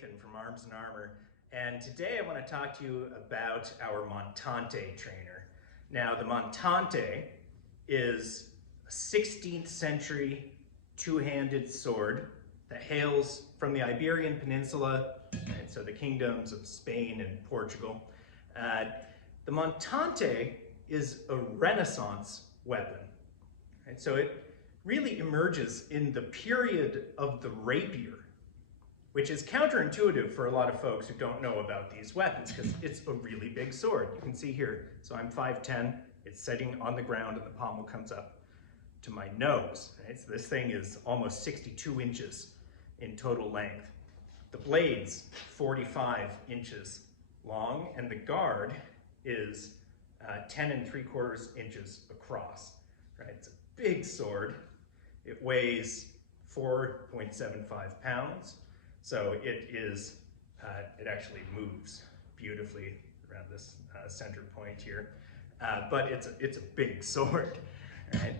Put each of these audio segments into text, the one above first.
Nathan from Arms and Armor, and today I want to talk to you about our Montante trainer. Now, the Montante is a 16th century two-handed sword that hails from the Iberian Peninsula, and so the kingdoms of Spain and Portugal. The Montante is a Renaissance weapon, and so it really emerges in the period of the rapier, which is counterintuitive for a lot of folks who don't know about these weapons because it's a really big sword. You can see here, so I'm 5'10", it's sitting on the ground and the pommel comes up to my nose. Right? So this thing is almost 62 inches in total length. The blade's 45 inches long and the guard is 10 3/4 inches across. Right? It's a big sword. It weighs 4.75 pounds. So it is, it actually moves beautifully around this center point here, but it's a big sword, right?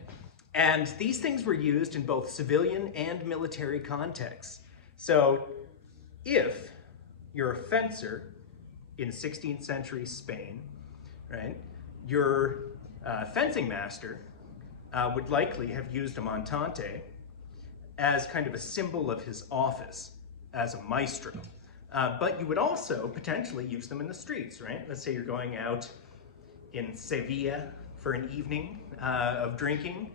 And these things were used in both civilian and military contexts. So if you're a fencer in 16th century Spain, right, your fencing master would likely have used a Montante as kind of a symbol of his office as a maestro. But you would also potentially use them in the streets, right? Let's say you're going out in Sevilla for an evening of drinking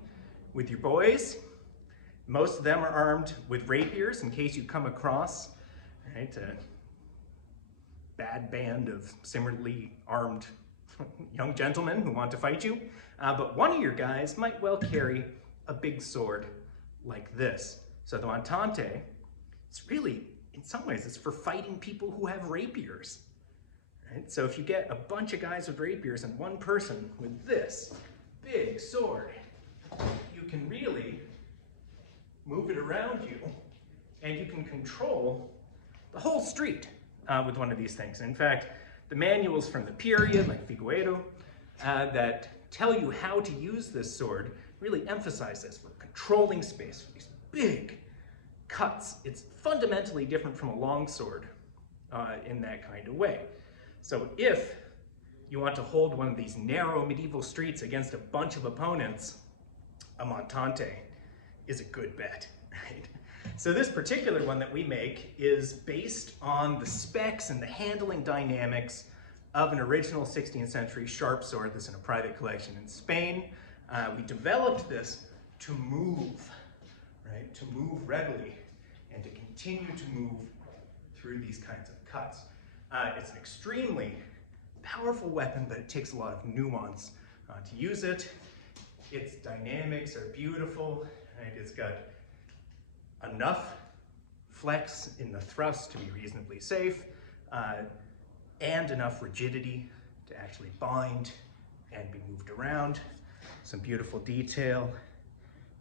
with your boys. Most of them are armed with rapiers in case you come across, right, a bad band of similarly armed young gentlemen who want to fight you. But one of your guys might well carry a big sword like this. So the Montante, it's really, in some ways, it's for fighting people who have rapiers. Right? So if you get a bunch of guys with rapiers and one person with this big sword, you can really move it around you and you can control the whole street with one of these things. In fact, the manuals from the period, like Figueroa, that tell you how to use this sword really emphasize this. We're controlling space for these big cuts. It's fundamentally different from a longsword in that kind of way. So if you want to hold one of these narrow medieval streets against a bunch of opponents, a Montante is a good bet, right? So this particular one that we make is based on the specs and the handling dynamics of an original 16th century sharp sword that's in a private collection in Spain. We developed this to move, right? To move readily and to continue to move through these kinds of cuts. It's an extremely powerful weapon, but it takes a lot of nuance to use it. Its dynamics are beautiful, right? It's got enough flex in the thrust to be reasonably safe, and enough rigidity to actually bind and be moved around. Some beautiful detail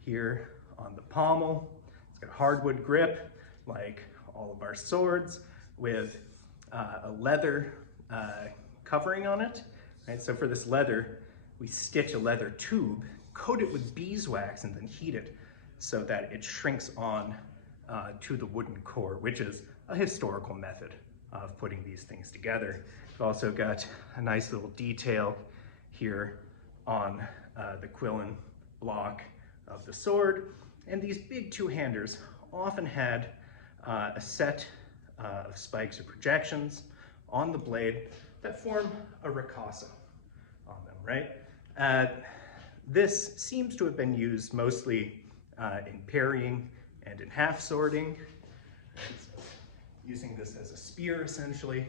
here on the pommel. It's got a hardwood grip, like all of our swords, with a leather covering on it. Right? So for this leather, we stitch a leather tube, coat it with beeswax, and then heat it so that it shrinks on to the wooden core, which is a historical method of putting these things together. We've also got a nice little detail here on the quillen block of the sword. And these big two-handers often had a set of spikes or projections on the blade that form a ricossa on them, right? This seems to have been used mostly in parrying and in half-swording, using this as a spear essentially,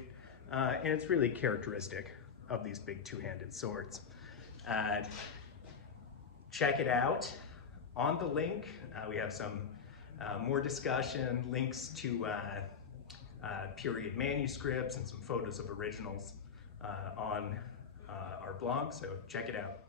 and it's really characteristic of these big two-handed swords. Check it out on the link. We have some more discussion, links to period manuscripts and some photos of originals on our blog, so check it out.